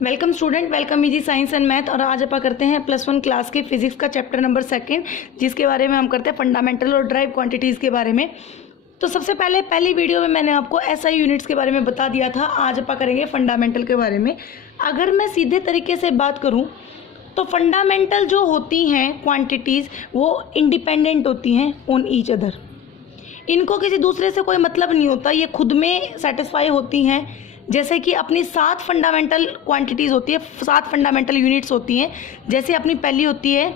Welcome student, welcome easy science and math. और आज अपन करते हैं +1 क्लास के फिजिक्स का चैप्टर नंबर 2, जिसके बारे में हम करते हैं फंडामेंटल और ड्राइव क्वांटिटीज़ के बारे में। तो सबसे पहले पहली वीडियो में मैंने आपको एसआई यूनिट्स के बारे में बता दिया था। आज अपन करेंगे फंडामेंटल के बारे में। अगर मैं सीधे तरीके से बात करूँ तो फंडामेंटल जो होती हैं क्वांटिटीज़ वो इंडिपेंडेंट होती हैं ऑन ईच अदर। इनको किसी दूसरे से कोई मतलब नहीं होता, ये खुद में सेटिस्फाई होती हैं। जैसे कि अपनी 7 फंडामेंटल क्वांटिटीज़ होती है, 7 फंडामेंटल यूनिट्स होती हैं। जैसे अपनी पहली होती है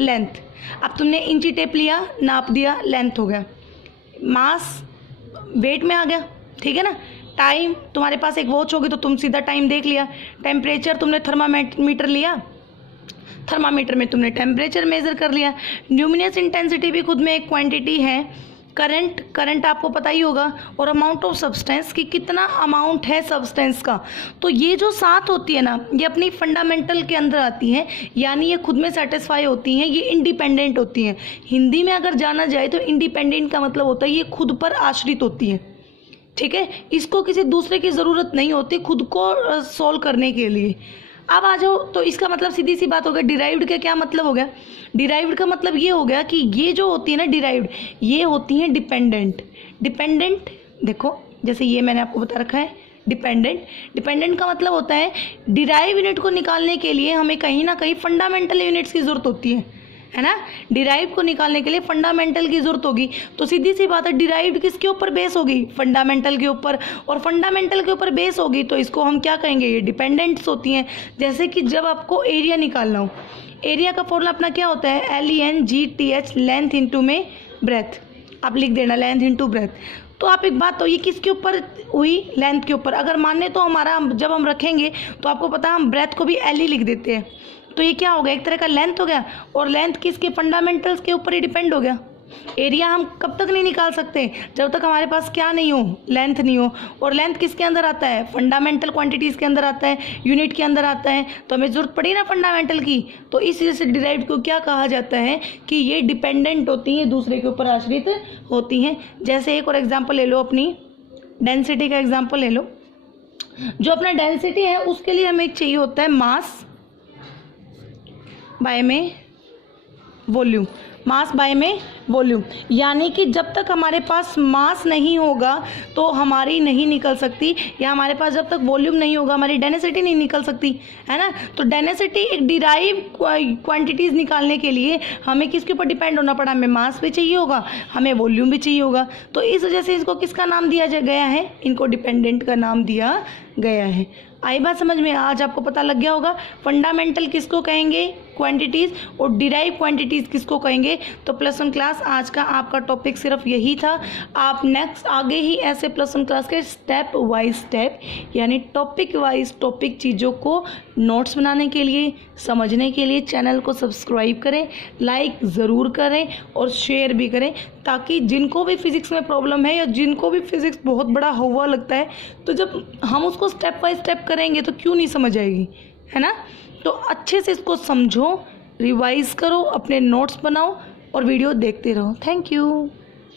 लेंथ। अब तुमने इंची टेप लिया, नाप दिया, लेंथ हो गया। मास वेट में आ गया, ठीक है ना। टाइम, तुम्हारे पास एक वॉच होगी तो तुम सीधा टाइम देख लिया। टेम्परेचर, तुमने थर्मामीटर लिया, थर्मामीटर में तुमने टेम्परेचर मेज़र कर लिया। ल्यूमिनस इंटेंसिटी भी खुद में एक क्वांटिटी है। करंट आपको पता ही होगा। और अमाउंट ऑफ सब्सटेंस, कि कितना अमाउंट है सब्सटेंस का। तो ये जो 7 होती है ना, ये अपनी फंडामेंटल के अंदर आती हैं, यानी ये खुद में सेटिस्फाई होती हैं, ये इंडिपेंडेंट होती हैं। हिंदी में अगर जाना जाए तो इंडिपेंडेंट का मतलब होता है ये खुद पर आश्रित होती हैं, ठीक है। इसको किसी दूसरे की ज़रूरत नहीं होती खुद को सॉल्व करने के लिए। अब आ जाओ, तो इसका मतलब सीधी सी बात हो गया। डिराइव्ड का क्या मतलब हो गया? डिराइव्ड का मतलब ये हो गया कि ये जो होती है ना डिराइव्ड, ये होती हैं डिपेंडेंट। डिपेंडेंट देखो, जैसे ये मैंने आपको बता रखा है डिपेंडेंट का मतलब होता है डिराइव यूनिट को निकालने के लिए हमें कहीं ना कहीं फंडामेंटल यूनिट्स की ज़रूरत होती है ना। डिराइव को निकालने के लिए फंडामेंटल की ज़रूरत होगी। तो सीधी सी बात है, डिराइव्ड किसके ऊपर बेस होगी? फंडामेंटल के ऊपर। और फंडामेंटल के ऊपर बेस होगी तो इसको हम क्या कहेंगे? ये डिपेंडेंट्स होती हैं। जैसे कि जब आपको एरिया निकालना हो, एरिया का फॉर्मूला अपना क्या होता है? LENGTH, लेंथ इंटू में ब्रेथ। आप लिख देना लेंथ इंटू ब्रेथ। तो आप एक बात, तो ये किसके ऊपर हुई? लेंथ के ऊपर। अगर माने तो हमारा जब हम रखेंगे तो आपको पता है हम ब्रेथ को भी LE लिख देते हैं। तो ये क्या हो गया? एक तरह का लेंथ हो गया। और लेंथ किसके? फंडामेंटल्स के ऊपर ही डिपेंड हो गया। एरिया हम कब तक नहीं निकाल सकते? जब तक हमारे पास क्या नहीं हो? लेंथ नहीं हो। और लेंथ किसके अंदर आता है? फंडामेंटल क्वांटिटीज़ के अंदर आता है, यूनिट के अंदर आता है। तो हमें ज़रूरत पड़ी ना फंडामेंटल की। तो इस वजह से डिराइव्ड को क्या कहा जाता है कि ये डिपेंडेंट होती हैं, दूसरे के ऊपर आश्रित होती हैं। जैसे एक और एग्जाम्पल ले लो, अपनी डेंसिटी का एग्जाम्पल ले लो। जो अपना डेंसिटी है उसके लिए हमें चाहिए होता है मास बाय में वॉल्यूम। मास बाय में वॉल्यूम, यानी कि जब तक हमारे पास मास नहीं होगा तो हमारी नहीं निकल सकती, या हमारे पास जब तक वॉल्यूम नहीं होगा हमारी डेंसिटी नहीं निकल सकती, है ना। तो डेंसिटी एक डिराइव क्वांटिटीज़ निकालने के लिए हमें किसके ऊपर डिपेंड होना पड़ा? हमें मास भी चाहिए होगा, हमें वॉल्यूम भी चाहिए होगा। तो इस वजह से इसको किसका नाम दिया गया है? इनको डिपेंडेंट का नाम दिया गया है। आई बात समझ में? आज आपको पता लग गया होगा फंडामेंटल किसको कहेंगे? क्वांटिटीज़। और डिराइव क्वांटिटीज़ किसको कहेंगे? तो +1 क्लास आज का आपका टॉपिक सिर्फ यही था। आप नेक्स्ट आगे ही ऐसे +1 क्लास के स्टेप वाइज स्टेप, यानी टॉपिक वाइज टॉपिक चीज़ों को नोट्स बनाने के लिए, समझने के लिए चैनल को सब्सक्राइब करें, लाइक ज़रूर करें और शेयर भी करें, ताकि जिनको भी फिज़िक्स में प्रॉब्लम है या जिनको भी फिज़िक्स बहुत बड़ा हुआ लगता है, तो जब हम उसको स्टेप बाय स्टेप करेंगे तो क्यों नहीं समझ आएगी, है ना। तो अच्छे से इसको समझो, रिवाइज करो, अपने नोट्स बनाओ और वीडियो देखते रहो। Thank you.